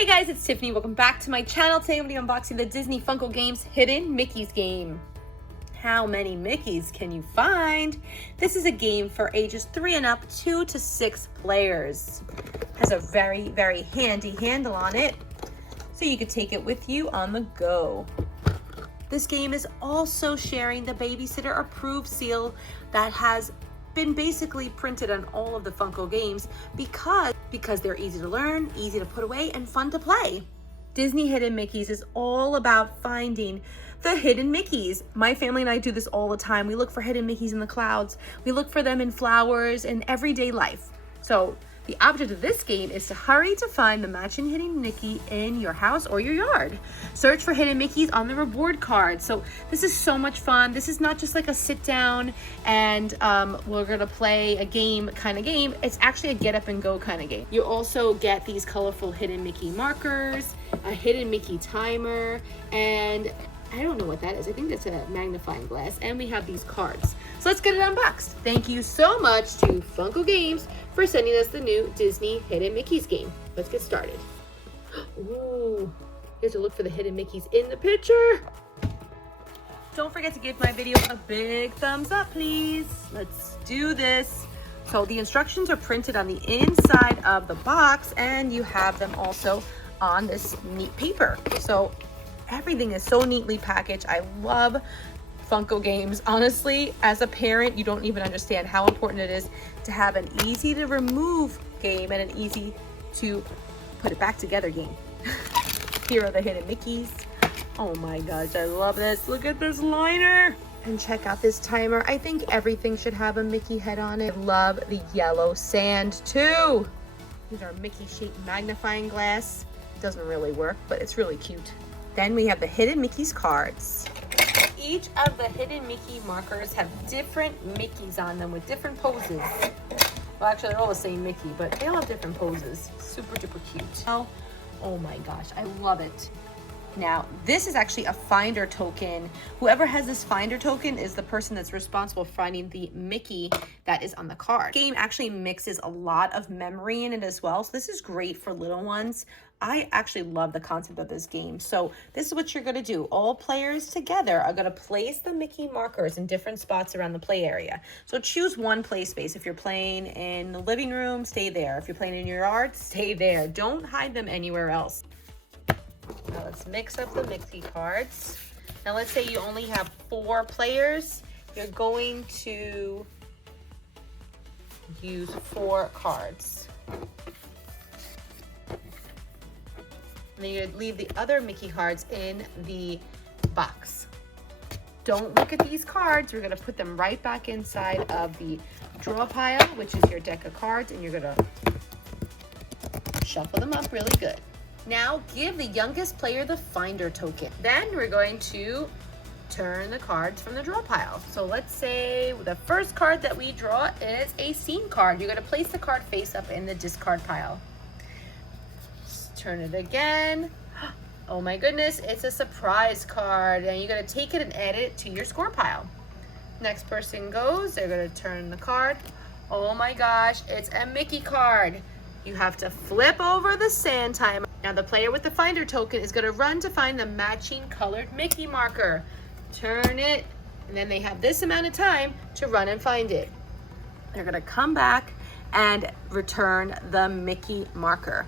Hey guys, it's Tiffany. Welcome back to my channel. Today I'm going to be unboxing the Disney Funko Games Hidden Mickey's game. How many Mickeys can you find? This is a game for ages 3 and up, 2 to 6 players. Has a very, very handy handle on it, so you could take it with you on the go. This game is also sharing the babysitter approved seal that has been basically printed on all of the Funko games because they're easy to learn, easy to put away, and fun to play. Disney Hidden Mickeys is all about finding the hidden Mickeys. My family and I do this all the time. We look for hidden Mickeys in the clouds. We look for them in flowers and everyday life. So the object of this game is to hurry to find the matching hidden Mickey in your house or your yard. Search for hidden Mickeys on the reward card. So this is so much fun. This is not just like a sit down and we're gonna play a game kind of game. It's actually a get up and go kind of game. You also get these colorful hidden Mickey markers, a hidden Mickey timer, and I don't know what that is. I think that's a magnifying glass. And we have these cards. So let's get it unboxed. Thank you so much to Funko Games for sending us the new Disney Hidden Mickeys game. Let's get started. Ooh, you have to look for the hidden Mickeys in the picture. Don't forget to give my video a big thumbs up, please. Let's do this. So the instructions are printed on the inside of the box, and you have them also on this neat paper. So everything is so neatly packaged. I love Funko Games. Honestly, as a parent, you don't even understand how important it is to have an easy to remove game and an easy to put it back together game. Here are the hidden Mickeys. Oh my gosh, I love this. Look at this liner. And check out this timer. I think everything should have a Mickey head on it. I love the yellow sand too. These are Mickey shaped magnifying glass. Doesn't really work, but it's really cute. Then we have the hidden Mickey's cards. Each of the hidden Mickey markers have different Mickeys on them with different poses. Well, actually, they're all the same Mickey, but they all have different poses. Super duper cute. Oh my gosh, I love it. Now, this is actually a finder token. Whoever has this finder token is the person that's responsible for finding the Mickey that is on the card. The game actually mixes a lot of memory in it as well, so this is great for little ones. I actually love the concept of this game. So this is what you're gonna do. All players together are gonna place the Mickey markers in different spots around the play area. So choose one play space. If you're playing in the living room, stay there. If you're playing in your yard, stay there. Don't hide them anywhere else. Now let's mix up the Mickey cards. Now let's say you only have 4 players. You're going to use 4 cards. And then you leave the other Mickey cards in the box. Don't look at these cards. We're gonna put them right back inside of the draw pile, which is your deck of cards, and you're gonna shuffle them up really good. Now give the youngest player the finder token. Then we're going to turn the cards from the draw pile. So let's say the first card that we draw is a scene card. You're gonna place the card face up in the discard pile. Turn it again. Oh my goodness, it's a surprise card, and you're gonna take it and add it to your score pile. Next person goes, they're gonna turn the card. Oh my gosh, it's a Mickey card. You have to flip over the sand timer. Now the player with the finder token is gonna run to find the matching colored Mickey marker. Turn it, and then they have this amount of time to run and find it. They're gonna come back and return the Mickey marker.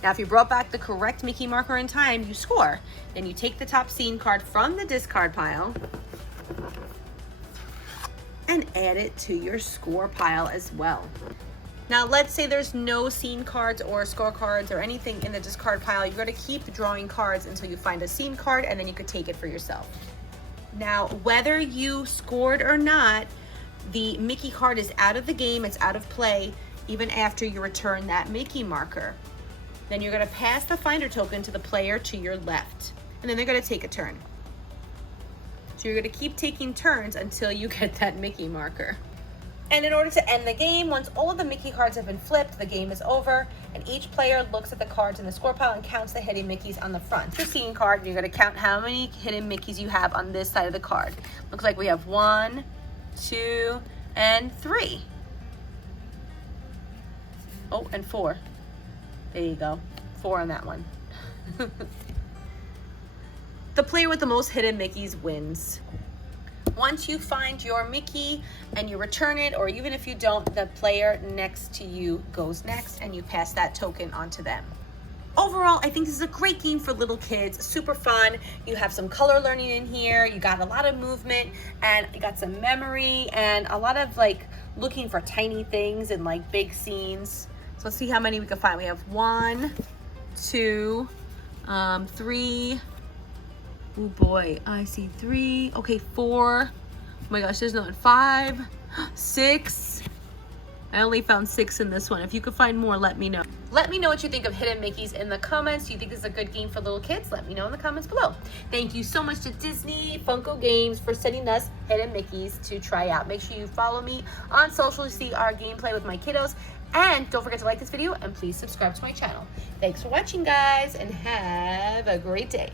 Now, if you brought back the correct Mickey marker in time, you score. Then you take the top scene card from the discard pile and add it to your score pile as well. Now, let's say there's no scene cards or score cards or anything in the discard pile. You're gonna keep drawing cards until you find a scene card, and then you could take it for yourself. Now, whether you scored or not, the Mickey card is out of the game, it's out of play, even after you return that Mickey marker. Then you're gonna pass the finder token to the player to your left, and then they're gonna take a turn. So you're gonna keep taking turns until you get that Mickey marker. And in order to end the game, once all of the Mickey cards have been flipped, the game is over, and each player looks at the cards in the score pile and counts the hidden Mickeys on the front. The scene card, you're gonna count how many hidden Mickeys you have on this side of the card. Looks like we have 1, 2, and 3. Oh, and 4. There you go. 4 on that one. The player with the most hidden Mickeys wins. Once you find your Mickey and you return it, or even if you don't, the player next to you goes next and you pass that token on to them. Overall, I think this is a great game for little kids, super fun. You have some color learning in here, you got a lot of movement, and you got some memory, and a lot of like looking for tiny things and like big scenes. So let's see how many we can find. We have 1, 2, 3. Oh boy, I see 3. Okay, 4. Oh my gosh, there's not 5, 6. I only found 6 in this one. If you could find more, let me know. Let me know what you think of Hidden Mickeys in the comments. Do you think this is a good game for little kids? Let me know in the comments below. Thank you so much to Disney Funko Games for sending us Hidden Mickeys to try out. Make sure you follow me on social to see our gameplay with my kiddos. And don't forget to like this video and please subscribe to my channel. Thanks for watching, guys, and have a great day.